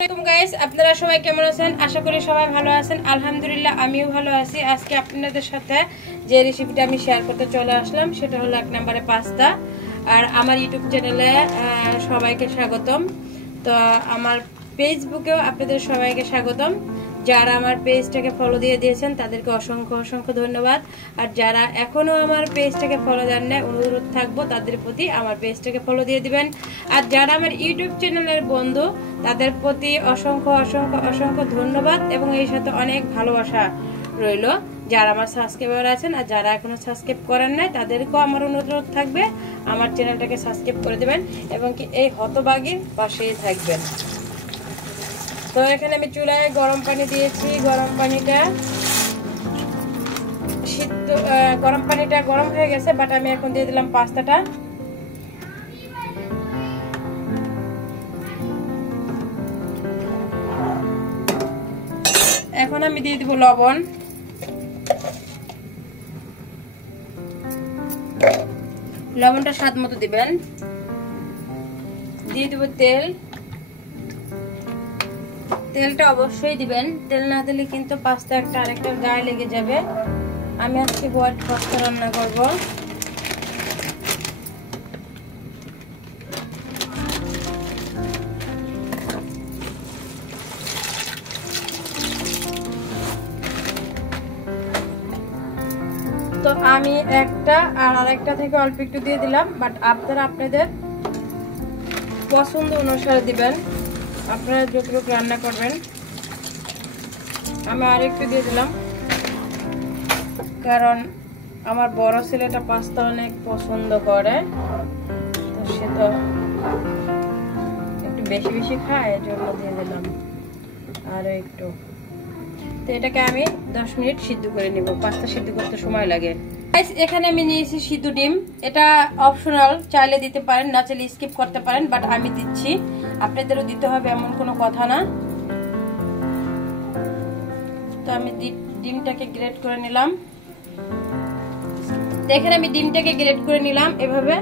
Guys, আপনারা সবাই কেমন আছেন? আশা করি সবাই ভালো আছেন। আলহামদুলিল্লাহ আমিও ভালো আছি। আজকে আপনাদের সাথে যে রেসিপিটা আমি শেয়ার করতে চলে আসলাম সেটা হলো 1 নম্বরে পাস্তা। আর আমার ইউটিউব চ্যানেলে সবাইকে স্বাগতম। তো আমার ফেসবুকেও আপনাদের সবাইকে স্বাগতম। যারা আমার পেজটাকে ফলো দিয়ে দিয়েছেন তাদেরকে অসংখ্য অসংখ্য ধন্যবাদ। আর যারা এখনো আমার পেজটাকে ফলো দেন না, অনুরোধ থাকবো তাদের প্রতি আমার পেজটাকে ফলো দিয়ে দিবেন। আর যারা আমার ইউটিউব চ্যানেলের বন্ধু তাদের প্রতি অসংখ্য অসংখ্য অসংখ্য ধন্যবাদ এবং এই সাথে অনেক ভালোবাসা রইল। যারা আমার সাবস্ক্রাইবার আছেন আর যারা এখনো সাবস্ক্রাইব করেন নাই তাদেরকেও আমার অনুরোধ থাকবে আমার চ্যানেলটাকে সাবস্ক্রাইব করে দেবেন এবং কি এই হতভাগীর পাশেই থাকবেন। তো এখানে আমি চুলায় গরম পানি দিয়েছি। গরম পানিটা গরম হয়ে গেছে, বাট আমি এখন দিয়ে দিলাম পাস্তাটা। এখন আমি দিয়ে দিব লবণ, লবণটা স্বাদ মতো দিবেন। দিয়ে দিব তেল, তেলটা অবশ্যই দিবেন। তেল না দিলে কিন্তু পাস্তা একটা আরেকটার গায়ে লেগে যাবে। আমি আজকে হোয়াইট পাস্তা রান্না করব। তো আমি একটা আর আরেকটা থেকে অল্প একটু দিয়ে দিলাম, বাট আপনারা আপনাদের পছন্দ অনুসারে দিবেন, আপনারা যতটুকু রান্না করবেন। আমি আরেকটু দিয়ে দিলাম কারণ আমার বড় ছেলেটা পাস্তা অনেক পছন্দ করে, তো সে তো একটু বেশি বেশি খায়, এর জন্য দিয়ে দিলাম আরো একটু। তো এটাকে আমি 10 মিনিট সিদ্ধ করে নিব। পাস্তা সিদ্ধ করতে সময় লাগে। এখানে আমি নিয়েছি সিদ্ধ ডিম। এটা অপশনাল, চাইলে দিতে পারেন, না চাইলে স্কিপ করতে পারেন, বাট আমি দিচ্ছি। আপনাদেরও দিতে হবে এমন কোনো কথা না। তো আমি ডিমটাকে গ্রেট করে নিলাম। এখানে আমি ডিমটাকে গ্রেট করে নিলাম এভাবে।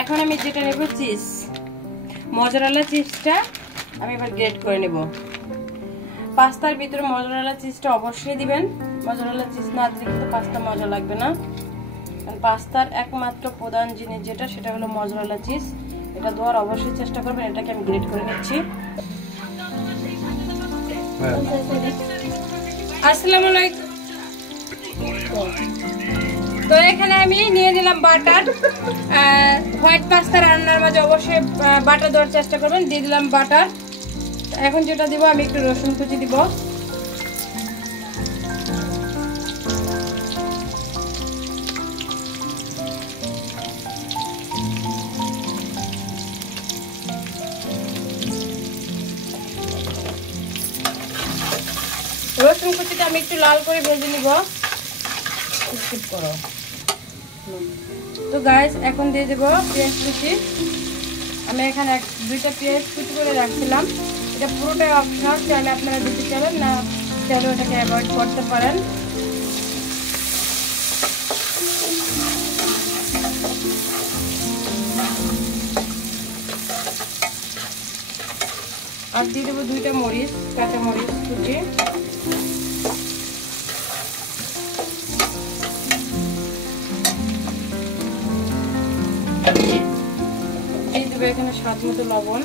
এখন আমি যেটা নেব চিজ, মজরেলা চিজটা আমি এবার গ্রেট করে নেব। পাস্তার ভিতরে মজরেলা চিজটা অবশ্যই দিবেন। মজরেলা চিজ না দিলে কিন্তু পাস্তা মজা লাগবে না। কারণ পাস্তার একমাত্র প্রধান জিনিস যেটা, সেটা হলো মজরেলা চিজ। এটা দেওয়ার অবশ্যই চেষ্টা করবেন। এটাকে আমি গ্রেট করে নিচ্ছি। আসসালামু আলাইকুম। তো এখানে আমি নিয়ে নিলাম বাটার। হোয়াইট পাস্তা রান্নার মাঝে অবশ্যই বাটার দেওয়ার চেষ্টা করবেন। দিয়ে দিলাম বাটার। এখন যেটা দিব, আমি একটু রসুন কুচি দিব। রসুন কুচিটা আমি একটু লাল করে ভেজে নিব। স্কিপ করো। তো গাইস, এখন দিয়ে দেব পেঁয়াজ কুচি। আমি এখানে 2টা পেঁয়াজ কুচি করে রাখছিলাম। এটা পুরোটাই অপশনাল, চাইলে আপনারা দিতে চাইবেন, না চাইলে ওটাকে অ্যাভয়েড করতে পারেন। আর দিয়ে দেবো 2টা মরিচ, কাঁচা মরিচ কুচি। দিয়ে দেবো এখানে স্বাদ মতো লবণ।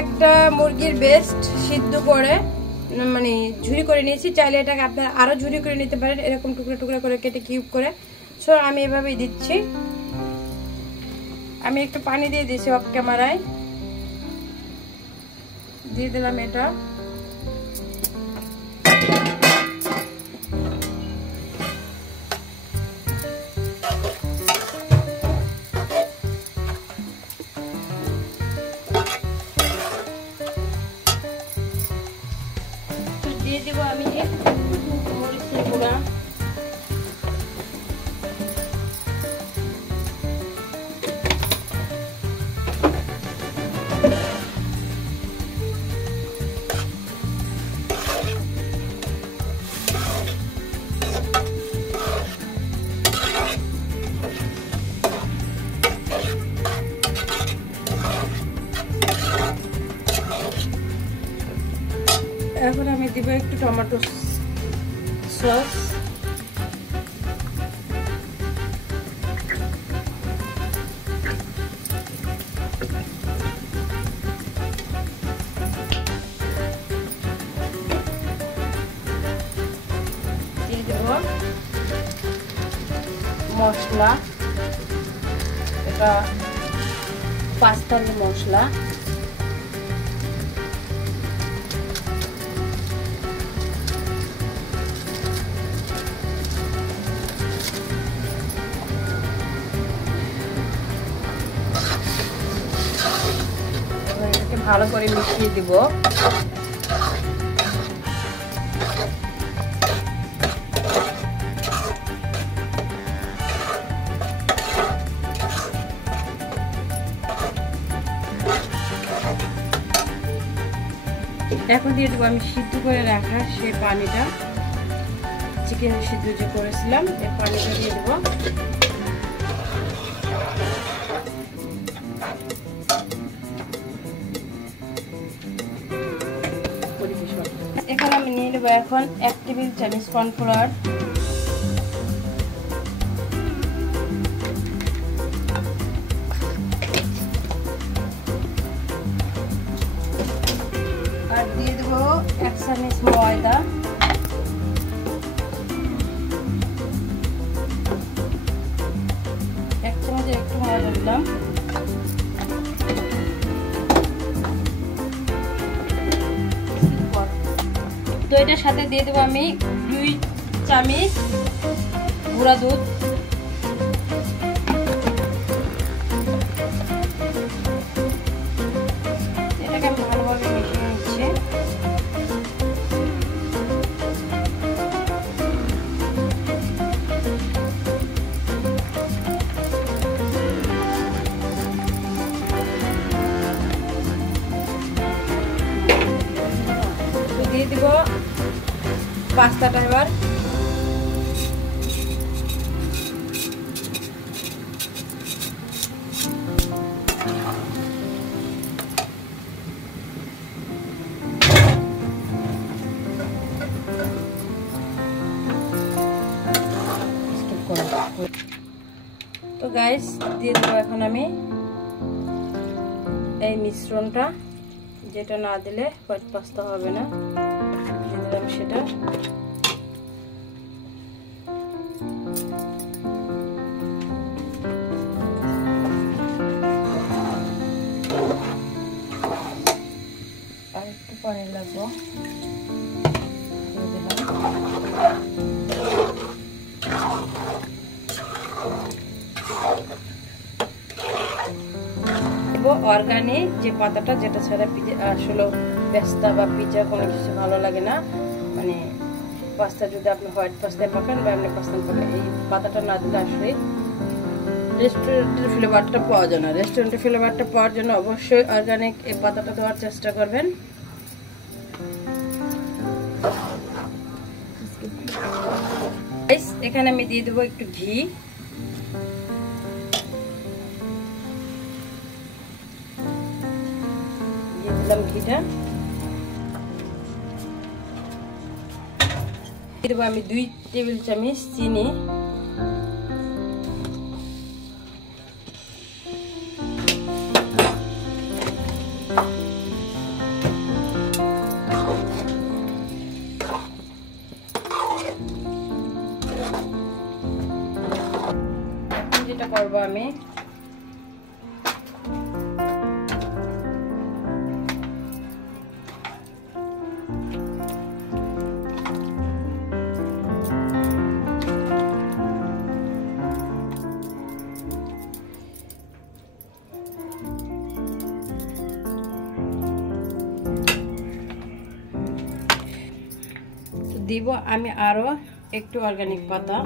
একটা মুরগির বেস্ট সিদ্ধ করে মানে ঝুরি করে নিয়েছি। চাইলে এটাকে আপনারা আরো ঝুরি করে নিতে পারেন, এরকম টুকরা টুকরা করে কেটে কিউব করে। সো আমি এভাবেই দিচ্ছি। আমি একটু পানি দিয়ে দিয়েছি অফ ক্যামেরায়। দিয়ে দিলাম এটা। দিব আমি মরিচের গুঁড়া, এখন আমি দিব একটু টমেটো সস, দিয়ে দেব মশলা, এটা পাস্তার মশলা, ভালো করে মিশিয়ে দিব। এখন দিয়ে দেবো আমি সিদ্ধ করে রাখা সেই পানিটা, চিকেন সিদ্ধ যে করেছিলাম এই পানিটা দিয়ে দেবো। এখানে আমি নিয়ে নেবো এখন 1 টেবিল চামচ কর্নফ্লাওয়ার, আর দিয়ে দেবো 1 চামচ ময়দা, এক চামচে একটু ময়দা দিলাম, তো এটার সাথে দিয়ে দেবো আমি 2 চামচ গুঁড়া দুধ, এটাকে আমি ভালোভাবে মিশিয়ে নিচ্ছি। দিয়ে দিব পাস্তাটা এবার, তো গাইস দিয়ে দেবো এখন আমি এই মিশ্রণটা, যেটা না দিলে হোয়াইট পাস্তা হবে না, দিয়ে দিলাম সেটা। আর একটু পানি লাগবো, দিয়ে দিলাম। অর্গানিক যে পাতাটা, যেটা ছাড়া আসলে পেস্তা বা পিজা কোনো কিছু ভালো লাগে না, মানে পাস্তা যদি আপনি হোয়াইট পাস্তায় পাকান বা এমনি পাস্তা পাকান, এই পাতাটা না দিলে আসলে রেস্টুরেন্টের ফ্লেভারটা পাওয়া যায় না। রেস্টুরেন্টের ফ্লেভারটা পাওয়ার জন্য অবশ্যই অর্গানিক এই পাতাটা দেওয়ার চেষ্টা করবেন। এখানে আমি দিয়ে দেবো একটু ঘি, দিয়ে দিলাম ঘিটা, দিয়ে দেবো আমি 2 টেবিল চামচ চিনি, যেটা করবো আমি দিব আমি আরো একটু অর্গানিক পাতা,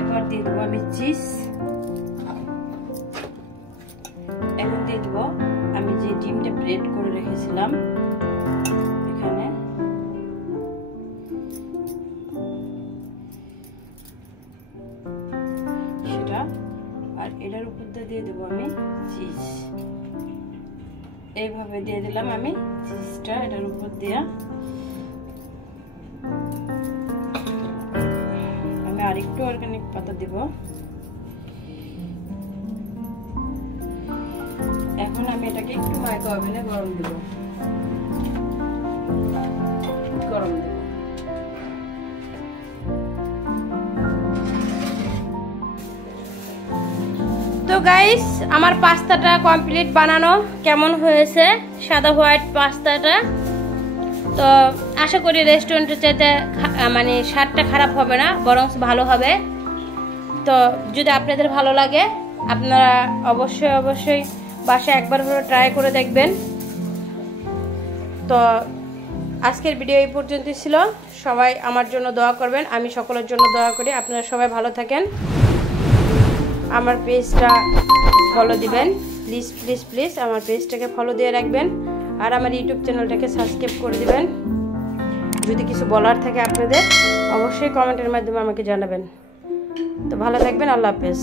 এবার দিয়ে দেবো আমি চিজ, এখন দিয়ে দেবো আমি যে ডিমটা ব্রেড করে রেখেছিলাম এখানে, সেটা, আর এটার উপর দিয়ে দেবো আমি চিজ, এইভাবে দিয়ে দিলাম আমি চিজটা এটার উপর দিয়ে। আমি আরেকটু অর্গানিক পাতা দিব। এখন আমি এটাকে একটু মাইক্রো ওভেনে গরম দেব, গরম দেব। তো গাইস আমার পাস্তাটা কমপ্লিট বানানো, কেমন হয়েছে সাদা হোয়াইট পাস্তাটা? তো আশা করি রেস্টুরেন্টের চাইতে মানে স্বাদটা খারাপ হবে না, বরং ভালো হবে। তো যদি আপনাদের ভালো লাগে আপনারা অবশ্যই বাসায় একবার হলে ট্রাই করে দেখবেন। তো আজকের ভিডিও এই পর্যন্তই ছিল। সবাই আমার জন্য দোয়া করবেন, আমি সকলের জন্য দোয়া করি। আপনারা সবাই ভালো থাকেন, আমার পেজটা ফলো দিবেন প্লিজ প্লিজ প্লিজ, আমার পেজটাকে ফলো দিয়ে রাখবেন, আর আমার ইউটিউব চ্যানেলটাকে সাবস্ক্রাইব করে দিবেন। যদি কিছু বলার থাকে আপনাদের অবশ্যই কমেন্টের মাধ্যমে আমাকে জানাবেন। তো ভালো থাকবেন, আল্লাহ হাফেজ।